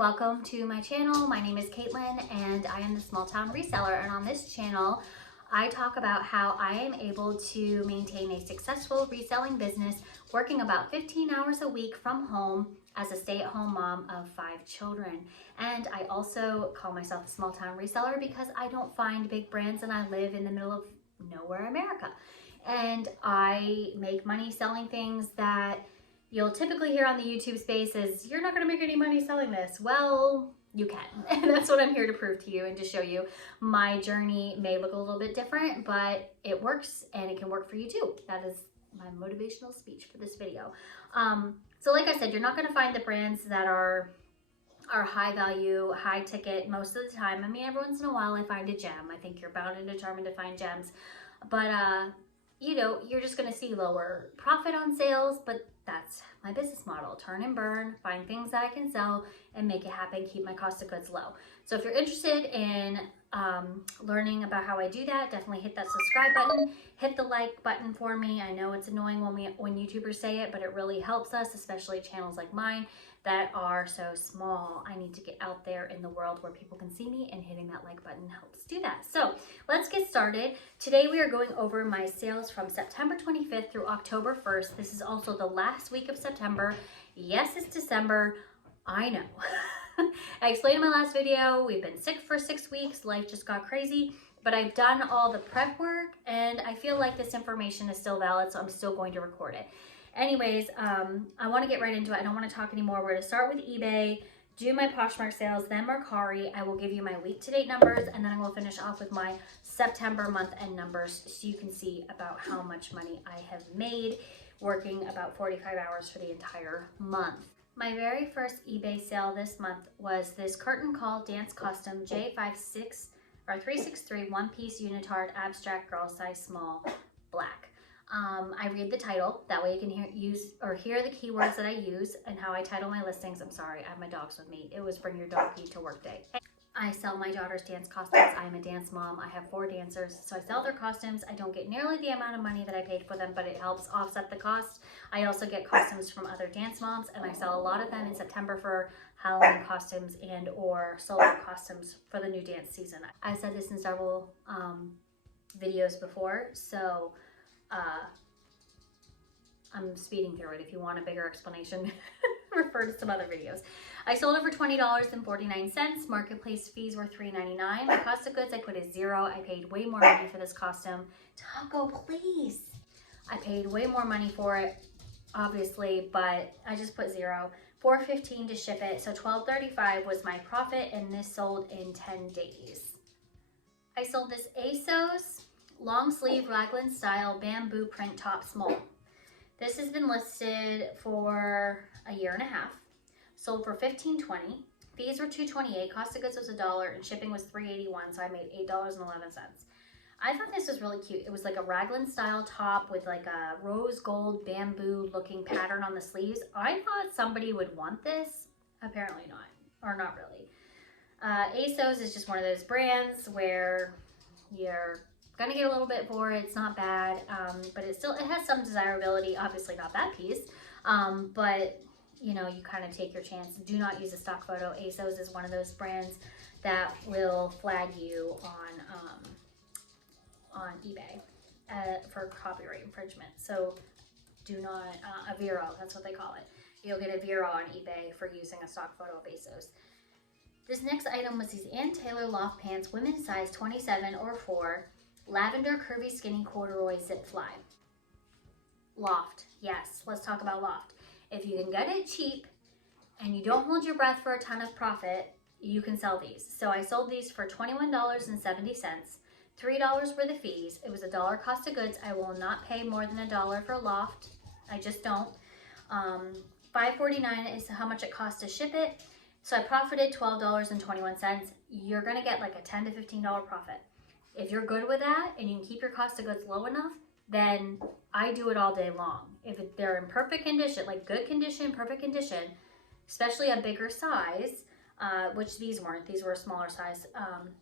welcome to my channel. My name is Caitlin and I am the small town reseller, and on this channel I talk about how I am able to maintain a successful reselling business working about 15 hours a week from home as a stay-at-home mom of 5 children. And I also call myself a small town reseller because I don't find big brands and I live in the middle of nowhere, America. And I make money selling things that you'll typically hear on the YouTube space is, you're not gonna make any money selling this. Well, you can. And that's what I'm here to prove to you and to show you. My journey may look a little bit different, but it works and it can work for you too. That is my motivational speech for this video. So like I said, you're not gonna find the brands that are high value, high ticket most of the time. I mean, every once in a while I find a gem. I think you're bound and determined to find gems. But you know, you're just gonna see lower profit on sales, but that's my business model. Turn and burn, find things that I can sell and make it happen, keep my cost of goods low. So if you're interested in learning about how I do that, definitely hit that subscribe button, hit the like button for me. I know it's annoying when YouTubers say it, but it really helps us, especially channels like mine that are so small. I need to get out there in the world where people can see me, and hitting that like button helps do that. So let's get started. Today we are going over my sales from September 25th through October 1st. This is also the last week of September. Yes, it's December. I know. I explained in my last video, we've been sick for 6 weeks. Life just got crazy, but I've done all the prep work and I feel like this information is still valid, so I'm still going to record it. Anyways, I want to get right into it. I don't want to talk anymore. We're going to start with eBay, do my Poshmark sales, then Mercari. I will give you my week-to-date numbers, and then I will finish off with my September month-end numbers so you can see about how much money I have made working about 45 hours for the entire month. My very first eBay sale this month was this curtain call dance custom J56 or 363 one-piece unitard abstract girl size small black. I read the title, that way you can hear the keywords that I use and how I title my listings. I'm sorry, I have my dogs with me. It was bring your dog pee to work day. I sell my daughter's dance costumes. I'm a dance mom. I have 4 dancers, so I sell their costumes. I don't get nearly the amount of money that I paid for them, but it helps offset the cost. I also get costumes from other dance moms, and I sell a lot of them in September for Halloween costumes and or solo costumes for the new dance season. I've said this in several videos before, so I'm speeding through it. If you want a bigger explanation, refer to some other videos. I sold it for $20.49. Marketplace fees were $3.99. My cost of goods I put as 0. I paid way more money for this costume. Taco, please. I paid way more money for it, obviously, but I just put 0. $4.15 to ship it, so $12.35 was my profit, and this sold in 10 days. I sold this ASOS long sleeve raglan style bamboo print top small. This has been listed for a year and a half. Sold for $15.20. Fees were $2.28. Cost of goods was $1 and shipping was $3.81, so I made $8.11. I thought this was really cute. It was like a raglan style top with like a rose gold bamboo looking pattern on the sleeves. I thought somebody would want this. Apparently not, or not really. ASOS is just one of those brands where you're gonna get a little bit for it. It's not bad, but it has some desirability. Obviously not that piece, but you know, you kind of take your chance. Do not use a stock photo. ASOS is one of those brands that will flag you on eBay for copyright infringement. So do not, a Vero, that's what they call it. You'll get a Vero on eBay for using a stock photo of ASOS. This next item was these Ann Taylor loft pants, women's size 27 or 4, lavender curvy skinny corduroy zip fly. Loft, yes, let's talk about loft. If you can get it cheap and you don't hold your breath for a ton of profit, you can sell these. So I sold these for $21.70, $3 for the fees. It was $1 cost of goods. I will not pay more than $1 for loft. I just don't. $5.49 is how much it costs to ship it. So I profited $12.21. You're gonna get like a $10 to $15 profit. If you're good with that and you can keep your cost of goods low enough, then I do it all day long. If they're in perfect condition, like good condition, perfect condition, especially a bigger size, which these weren't. These were a smaller size.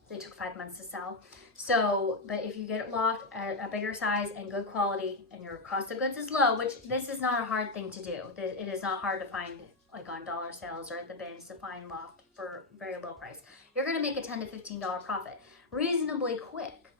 They took 5 months to sell. So, but if you get loft at a bigger size and good quality and your cost of goods is low, which this is not a hard thing to do. It is not hard to find, like on dollar sales or at the bins, to find loft for very low price. You're gonna make a $10 to $15 profit reasonably quick.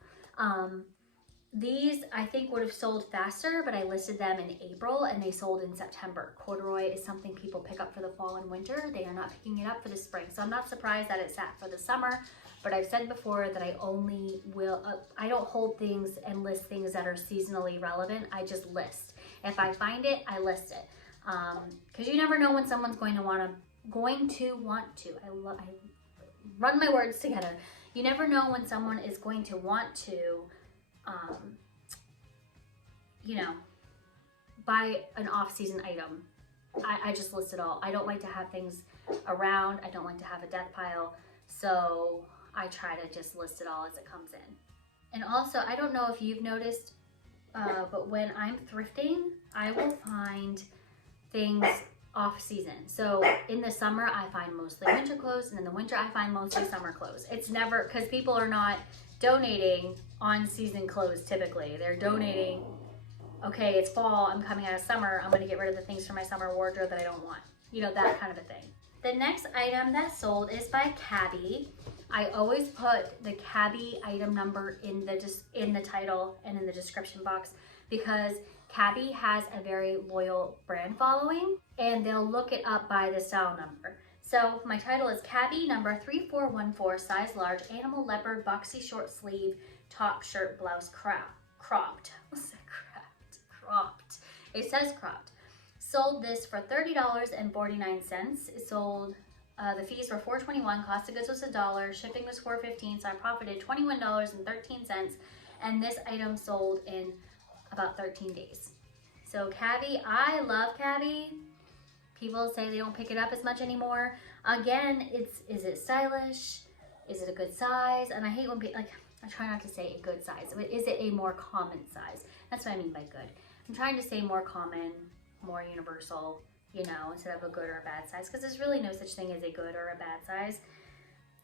These I think would have sold faster, but I listed them in April and they sold in September. Corduroy is something people pick up for the fall and winter. They are not picking it up for the spring. So I'm not surprised that it sat for the summer, but I've said before that I only will, I don't hold things and list things that are seasonally relevant. I just list. If I find it, I list it. Cause you never know when someone's going to want to, I run my words together. You never know when someone is going to want to, you know, buy an off-season item. I just list it all. I don't like to have things around. I don't like to have a death pile. So I try to just list it all as it comes in. And also, I don't know if you've noticed, but when I'm thrifting, I will find things off season. So in the summer, I find mostly winter clothes, and in the winter, I find mostly summer clothes. It's never, because people are not donating on season clothes typically. They're donating, okay, it's fall, I'm coming out of summer, I'm gonna get rid of the things from my summer wardrobe that I don't want. You know, that kind of a thing. The next item that sold is by Cabby. I always put the Cabby item number in the title and in the description box because Cabby has a very loyal brand following and they'll look it up by the style number. So my title is Cabby number 3414, size large, animal leopard, boxy short sleeve, top shirt, blouse, cropped. What's that? Cropped. It says cropped. Sold this for $30.49. It sold, the fees were $4.21, cost of goods was $1, shipping was $4.15, so I profited $21.13, and this item sold in about 13 days. So Cabby, I love Cabby. People say they don't pick it up as much anymore. Again, is it stylish? Is it a good size? And I hate when people, like, I try not to say a good size, but is it a more common size? That's what I mean by good. I'm trying to say more common, more universal, you know, instead of a good or a bad size, because there's really no such thing as a good or a bad size.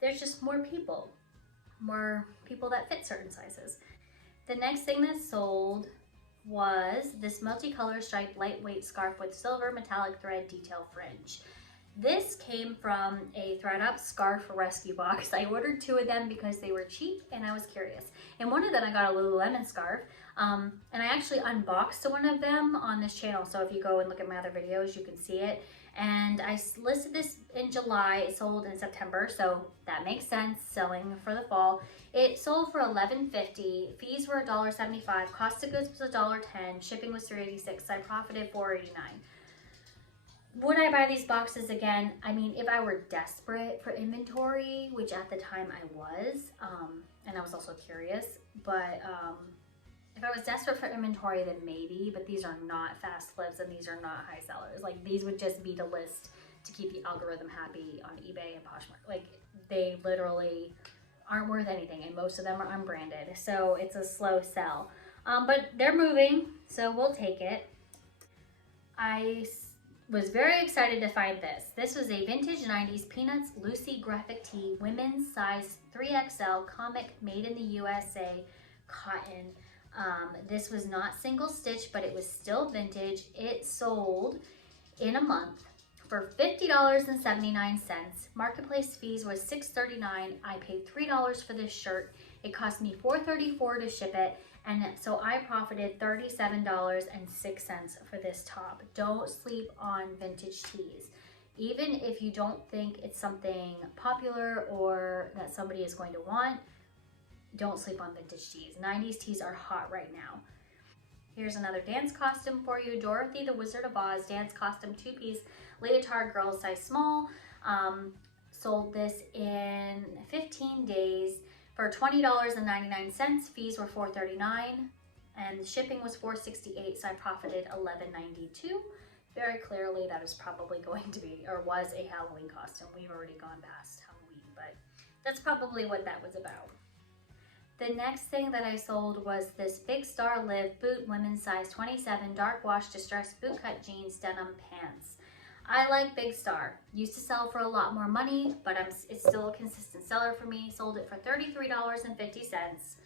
There's just more people that fit certain sizes. The next thing that sold was this multicolor striped lightweight scarf with silver metallic thread detail fringe. This came from a ThredUp scarf rescue box. I ordered 2 of them because they were cheap and I was curious. And one of them I got a Lululemon scarf. And I actually unboxed one of them on this channel. So if you go and look at my other videos, you can see it. And I listed this in July. It sold in September, so that makes sense, selling for the fall. It sold for $11.50. Fees were $1.75. Cost of goods was $1.10. Shipping was $3.86. So I profited $4.89. Would I buy these boxes again? I mean, if I were desperate for inventory, which at the time I was, and I was also curious, but if I was desperate for inventory, then maybe, but these are not fast flips and these are not high sellers. Like, these would just be to list to keep the algorithm happy on eBay and Poshmark. Like, they literally aren't worth anything, and most of them are unbranded, so it's a slow sell. But they're moving, so we'll take it. I was very excited to find this. This was a vintage 90s Peanuts Lucy graphic tee, women's size 3XL, comic, made in the USA, cotton. This was not single stitch, but it was still vintage. It sold in a month for $50.79. Marketplace fees was $6.39. I paid $3 for this shirt. It cost me $4.34 to ship it. And so I profited $37.06 for this top. Don't sleep on vintage tees. Even if you don't think it's something popular or that somebody is going to want, don't sleep on vintage tees. 90s tees are hot right now. Here's another dance costume for you. Dorothy the Wizard of Oz dance costume, 2-piece leotard, girl size small. Sold this in 15 days for $20.99. Fees were $4.39 and the shipping was $4.68, so I profited $11.92. Very clearly that is probably going to be, or was, a Halloween costume. We've already gone past Halloween, but that's probably what that was about. The next thing that I sold was this Big Star Live boot, women's size 27, dark wash distressed bootcut jeans denim pants. I like Big Star. Used to sell for a lot more money, but it's still a consistent seller for me. Sold it for $33.50.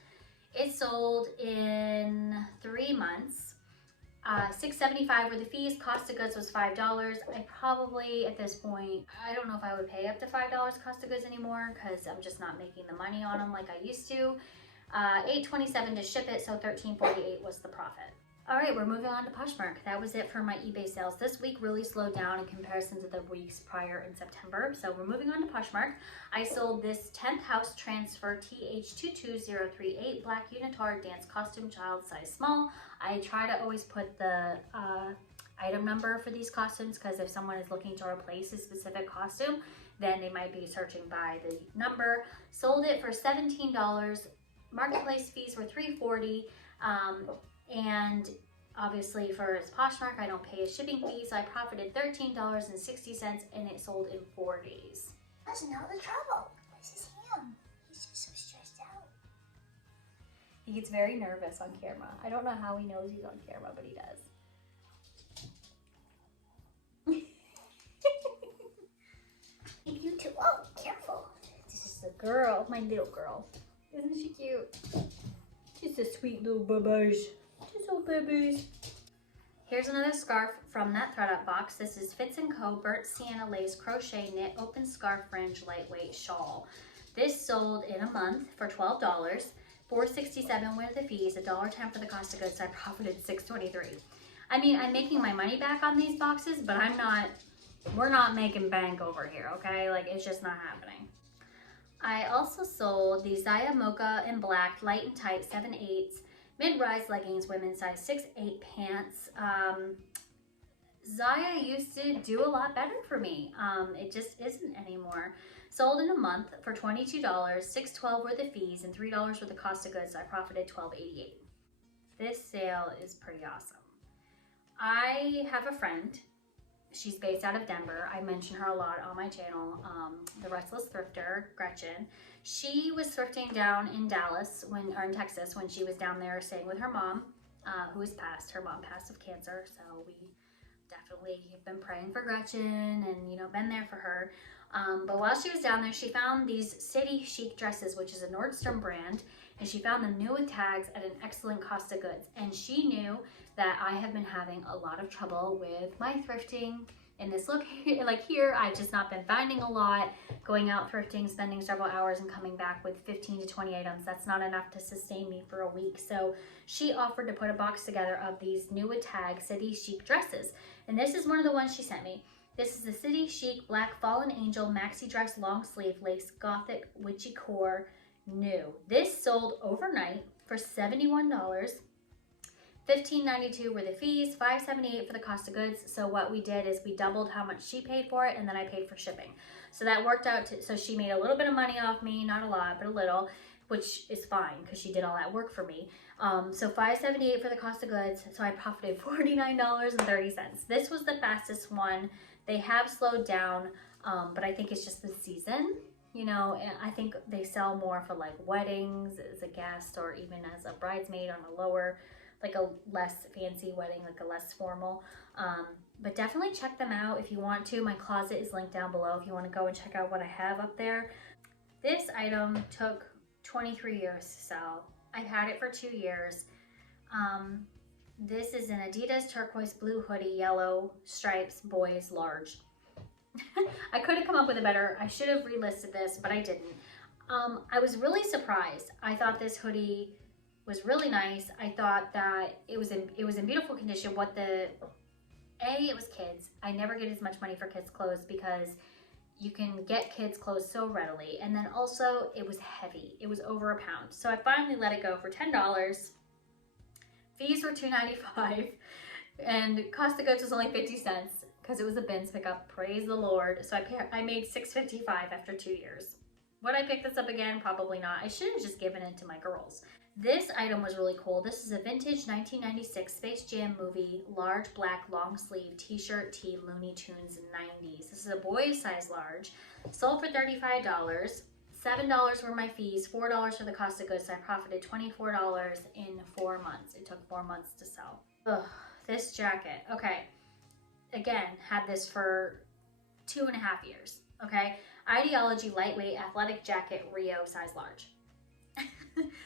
It sold in 3 months. $6.75 were the fees. Cost of goods was $5. I probably, at this point, I don't know if I would pay up to $5 cost of goods anymore because I'm just not making the money on them like I used to. $8.27 to ship it, so $13.48 was the profit. All right, we're moving on to Poshmark. That was it for my eBay sales. This week really slowed down in comparison to the weeks prior in September. So we're moving on to Poshmark. I sold this 10th house transfer TH22038 black unitard dance costume child size small. I try to always put the item number for these costumes because if someone is looking to replace a specific costume, then they might be searching by the number. Sold it for $17. Marketplace fees were $3.40. And obviously for its Poshmark, I don't pay a shipping fee, so I profited $13.60 and it sold in 4 days. That's not the trouble. This is him. He's just so stressed out. He gets very nervous on camera. I don't know how he knows he's on camera, but he does. You too. Oh, careful. This is the girl, my little girl. Isn't she cute? She's a sweet little babish. She's so babies. Here's another scarf from that thread-up box. This is Fits & Co. Burnt Sienna Lace Crochet Knit Open Scarf Fringe Lightweight Shawl. This sold in a month for $12. $4.67 were the fees, $1.10 for the cost of goods, so I profited $6.23. I mean, I'm making my money back on these boxes, but we're not making bank over here, okay? Like, it's just not happening. I also sold the Zaya Mocha in black, light and tight, 7/8 mid-rise leggings, women's size 6/8 pants. Zaya used to do a lot better for me. It just isn't anymore. Sold in a month for $22, $6.12 were the fees, and $3 were the cost of goods, so I profited $12.88. This sale is pretty awesome. I have a friend. She's based out of Denver. I mention her a lot on my channel, the Restless Thrifter, Gretchen. She was thrifting down in Dallas, or in Texas, when she was down there staying with her mom, who has passed. Her mom passed of cancer, so we definitely have been praying for Gretchen and, you know, been there for her. But while she was down there, she found these City Chic dresses, which is a Nordstrom brand, and she found them new with tags at an excellent cost of goods. And she knew that I have been having a lot of trouble with my thrifting in this look. Like here, I've just not been finding a lot, going out thrifting, spending several hours and coming back with 15 to 20 items. That's not enough to sustain me for a week. So she offered to put a box together of these new with tag City Chic dresses. And this is one of the ones she sent me. This is the City Chic Black Fallen Angel Maxi Dress Long Sleeve Lace Gothic Witchy Core New. This sold overnight for $71. $15.92 were the fees, $5.78 for the cost of goods. So what we did is we doubled how much she paid for it, and then I paid for shipping. So that worked out to, so she made a little bit of money off me, not a lot, but a little, which is fine because she did all that work for me. So $5.78 for the cost of goods. So I profited $49.30. This was the fastest one. They have slowed down, but I think it's just the season. You know, and I think they sell more for like weddings as a guest or even as a bridesmaid on a lower, like a less fancy wedding, like a less formal. But definitely check them out if you want to. My closet is linked down below if you want to go and check out what I have up there. This item took 23 years to sell. I've had it for 2 years. This is an Adidas turquoise blue hoodie, yellow stripes, boys large. I could have come up with a better, I should have relisted this, but I didn't. I was really surprised. I thought this hoodie was really nice. I thought that it was in beautiful condition. It was kids. I never get as much money for kids clothes because you can get kids clothes so readily. And then also it was heavy. It was over a pound. So I finally let it go for $10. Fees were $2.95 and cost of goods was only 50 cents because it was a bins pickup. Praise the Lord. So I made $6.55 after 2 years. Would I pick this up again? Probably not. I should have just given it to my girls. This item was really cool. This is a vintage 1996 Space Jam movie, large black long sleeve t-shirt tee, Looney Tunes 90s. This is a boy's size large. Sold for $35. $7 were my fees, $4 for the cost of goods, so I profited $24 in 4 months. It took 4 months to sell. Ugh, this jacket. Okay. again, had this for 2.5 years, okay? Ideology lightweight athletic jacket, Rio size large.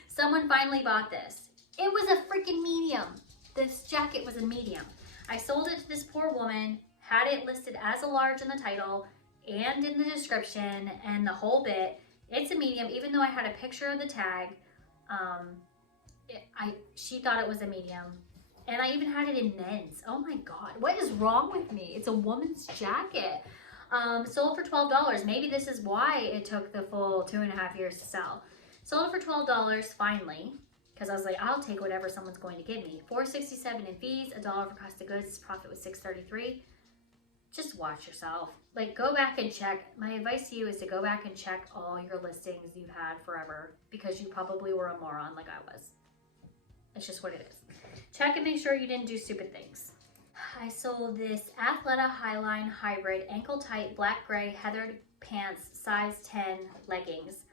Someone finally bought this. It was a freaking medium. This jacket was a medium. I sold it to this poor woman, had it listed as a large in the title and in the description and the whole bit. It's a medium, even though I had a picture of the tag. She thought it was a medium. And I even had it in men's. Oh my God, what is wrong with me? It's a woman's jacket. Sold for $12. Maybe this is why it took the full 2.5 years to sell. Sold for $12 finally, because I was like, I'll take whatever someone's going to give me. $4.67 in fees, $1 for cost of goods, profit was $6.33. Just watch yourself. Like, go back and check. My advice to you is to go back and check all your listings you've had forever, because you probably were a moron like I was. It's just what it is. Check and make sure you didn't do stupid things. I sold this Athleta Highline Hybrid ankle tight black gray heathered pants size 10 leggings.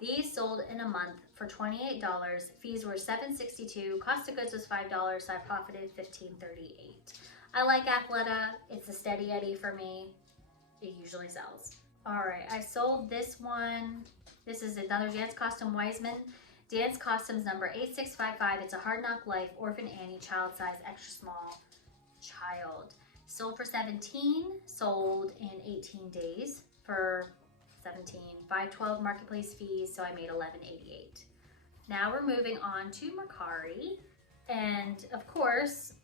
These sold in a month for $28. Fees were $7.62. Cost of goods was $5, so I profited $15.38. I like Athleta. It's a steady Eddie for me. It usually sells. All right, I sold this one. This is another Dance Costume Wiseman. Dance Costumes number 8655. It's a Hard Knock Life Orphan Annie child size extra small child. Sold for $17. Sold in 18 days for $17. $5.12 marketplace fees, so I made $11.88. Now we're moving on to Mercari, and of course,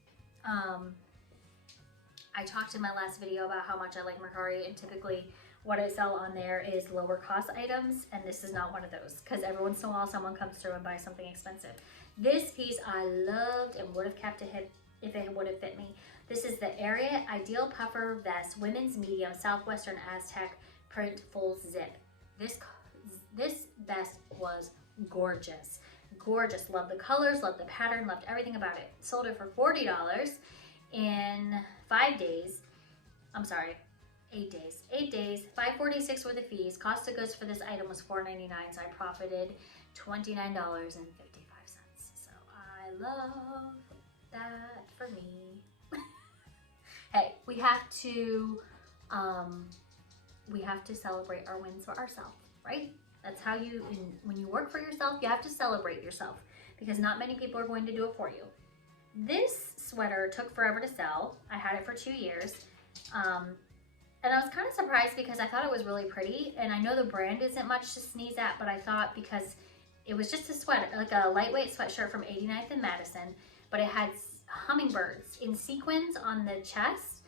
I talked in my last video about how much I like Mercari, and typically what I sell on there is lower cost items, and this is not one of those, because every once in a while someone comes through and buys something expensive. This piece I loved and would have kept it if it would have fit me. This is the Area Ideal Puffer Vest, women's medium, Southwestern Aztec print full zip. This vest was gorgeous. Gorgeous. Loved the colors, loved the pattern, loved everything about it. Sold it for $40 in 5 days. I'm sorry, 8 days. 8 days, $5.46 were the fees. Cost of goods for this item was $4.99, so I profited $29.55. So I love that for me. Hey, we have to celebrate our wins for ourselves, right? That's how when you work for yourself, you have to celebrate yourself, because not many people are going to do it for you. This sweater took forever to sell. I had it for 2 years. And I was kind of surprised because I thought it was really pretty, and I know the brand isn't much to sneeze at, but I thought because it was just a sweater, like a lightweight sweatshirt from 89th and Madison, but it had hummingbirds in sequins on the chest.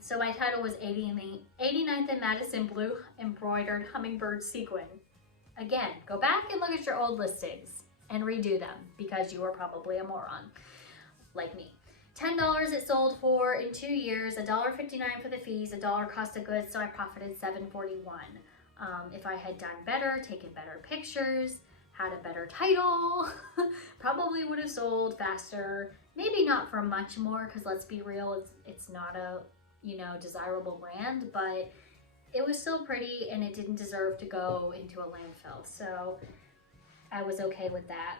So my title was 89th and Madison blue embroidered hummingbird sequin. Again, go back and look at your old listings and redo them, because you were probably a moron like me. $10 it sold for in 2 years, $1.59 for the fees, $1 cost of goods, so I profited $7.41. If I had done better, taken better pictures, had a better title, probably would have sold faster. Maybe not for much more, because let's be real, it's not a desirable brand, but it was still pretty and it didn't deserve to go into a landfill, so I was okay with that.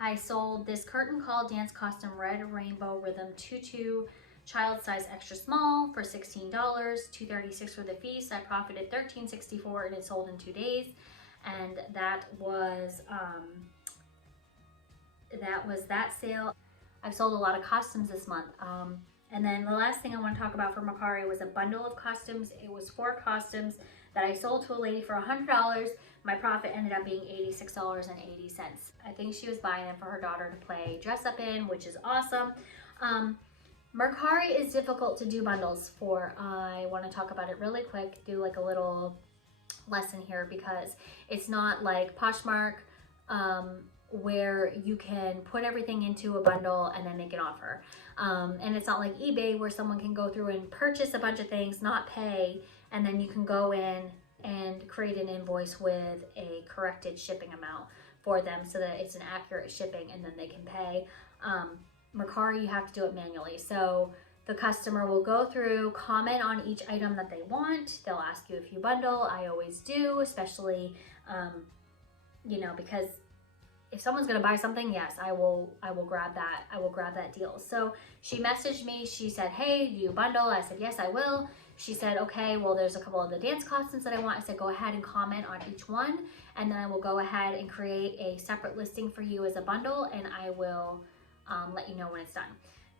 I sold this curtain call dance costume red rainbow rhythm tutu child size extra small for $16, $2.36 for the fee, so I profited $13.64, and it sold in 2 days. And that was that sale. I've sold a lot of costumes this month. And then the last thing I want to talk about for Mercari was a bundle of costumes. It was 4 costumes that I sold to a lady for $100. My profit ended up being $86.80. I think she was buying them for her daughter to play dress up in, which is awesome. Mercari is difficult to do bundles for. I want to talk about it really quick, do like a little lesson here, because it's not like Poshmark, where you can put everything into a bundle and then make an offer. And it's not like eBay, where someone can go through and purchase a bunch of things, not pay, and then you can go in and create an invoice with a corrected shipping amount for them so that it's an accurate shipping and then they can pay. Mercari, you have to do it manually. So the customer will go through, comment on each item that they want. They'll ask you if you bundle. I always do, especially, because if someone's gonna buy something, yes, I will grab that. I will grab that deal. So she messaged me, she said, hey, do you bundle? I said, yes, I will. She said, okay, well, there's a couple of the dance costumes that I want. I said, go ahead and comment on each one, and then I will go ahead and create a separate listing for you as a bundle, and I will let you know when it's done.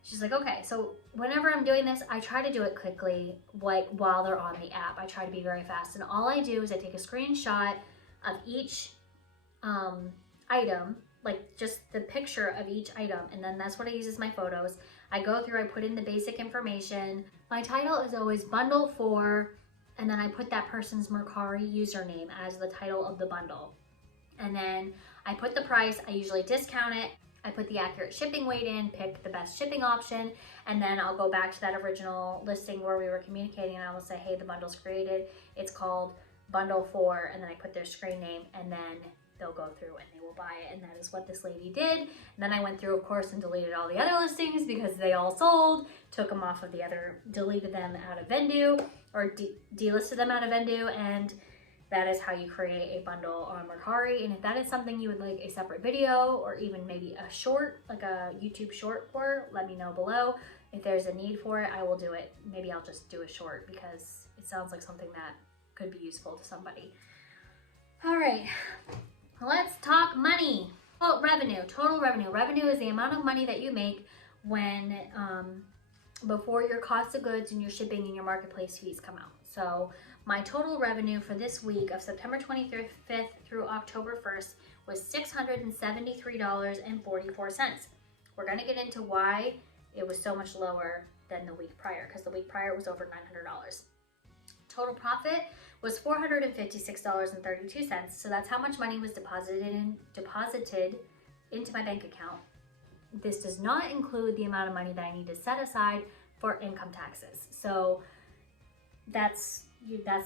She's like, okay. So whenever I'm doing this, I try to do it quickly, like while they're on the app. I try to be very fast. And all I do is I take a screenshot of each item, like just the picture of each item. And then that's what I use as my photos. I go through, I put in the basic information. My title is always bundle 4. And then I put that person's Mercari username as the title of the bundle. And then I put the price, I usually discount it. I put the accurate shipping weight in, pick the best shipping option, and then I'll go back to that original listing where we were communicating, and I will say, hey, the bundle's created. It's called bundle 4, and then I put their screen name, and then they'll go through and they will buy it. And that is what this lady did. And then I went through, of course, and deleted all the other listings because they all sold, took them off of the other, deleted them out of Vendu, or delisted them out of Vendu, and that is how you create a bundle on Mercari. And if that is something you would like a separate video or even maybe a short, like a YouTube short for, let me know below. If there's a need for it, I will do it. Maybe I'll just do a short because it sounds like something that could be useful to somebody. All right, let's talk money. Oh, revenue, total revenue. Revenue is the amount of money that you make when, before your cost of goods and your shipping and your marketplace fees come out. So my total revenue for this week of September 25th through October 1st was $673.44. We're going to get into why it was so much lower than the week prior, because the week prior was over $900. Total profit was $456.32. So that's how much money was deposited into my bank account. This does not include the amount of money that I need to set aside for income taxes. So that's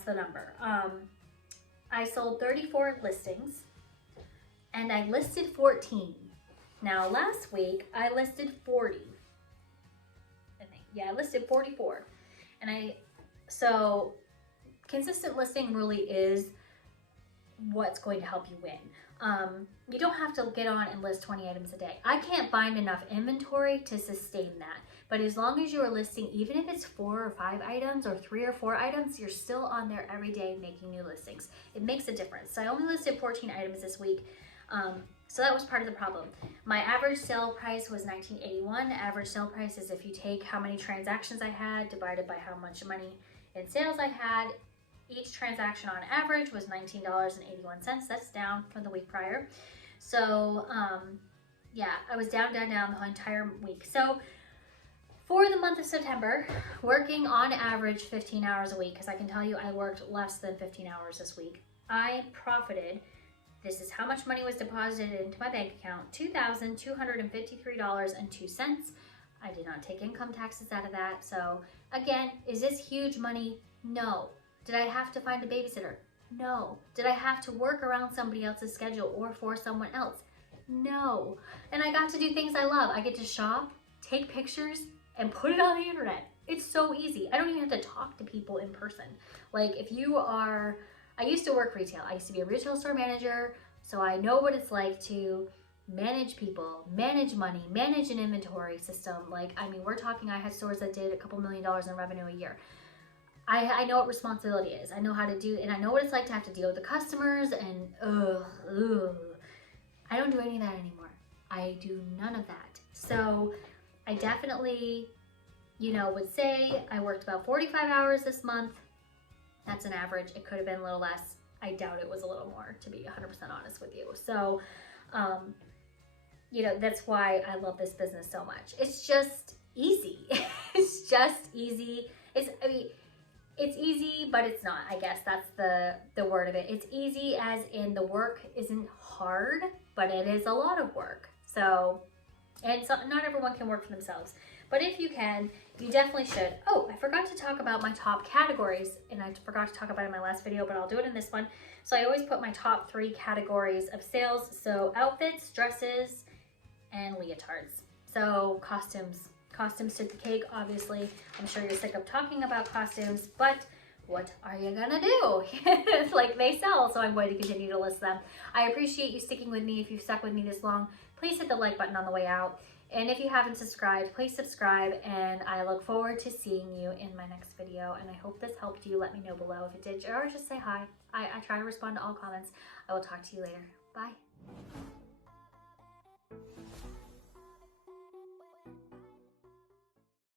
the number. I sold 34 listings and I listed 14. Now last week I listed 40. I think. Yeah, I listed 44. So consistent listing really is what's going to help you win. You don't have to get on and list 20 items a day. I can't find enough inventory to sustain that. But as long as you're listing, even if it's 4 or 5 items or 3 or 4 items, you're still on there every day making new listings. It makes a difference. So I only listed 14 items this week. So that was part of the problem. My average sale price was $19.81. Average sale price is if you take how many transactions I had divided by how much money in sales I had. Each transaction on average was $19.81. That's down from the week prior. So yeah, I was down the whole entire week. So for the month of September, working on average 15 hours a week, because I can tell you I worked less than 15 hours this week, I profited, this is how much money was deposited into my bank account, $2,253.02. I did not take income taxes out of that. So again, is this huge money? No. Did I have to find a babysitter? No. Did I have to work around somebody else's schedule or for someone else? No. And I got to do things I love. I get to shop, take pictures, and put it on the internet. It's so easy. I don't even have to talk to people in person. Like if you are, I used to work retail. I used to be a retail store manager, so I know what it's like to manage people, manage money, manage an inventory system. Like, I mean, we're talking, I had stores that did a couple $1 million in revenue a year. I know what responsibility is. I know how to do, and I know what it's like to have to deal with the customers and I don't do any of that anymore. I do none of that. So I definitely, would say I worked about 45 hours this month. That's an average. It could have been a little less. I doubt it was a little more, to be 100% honest with you. So, that's why I love this business so much. It's just easy. It's just easy. It's easy, but it's not. I guess that's the word of it. It's easy as in the work isn't hard, but it is a lot of work. So, and so not everyone can work for themselves. But if you can, you definitely should. Oh, I forgot to talk about my top categories, and I forgot to talk about it in my last video, but I'll do it in this one. So I always put my top 3 categories of sales. So outfits, dresses, and leotards. So costumes took the cake, obviously. I'm sure you're sick of talking about costumes, but what are you gonna do? It's like they sell, so I'm going to continue to list them. I appreciate you sticking with me. If you've stuck with me this long, please hit the like button on the way out. And if you haven't subscribed, please subscribe, and I look forward to seeing you in my next video. And I hope this helped you. Let me know below if it did, or just say hi. I try to respond to all comments. I will talk to you later. Bye.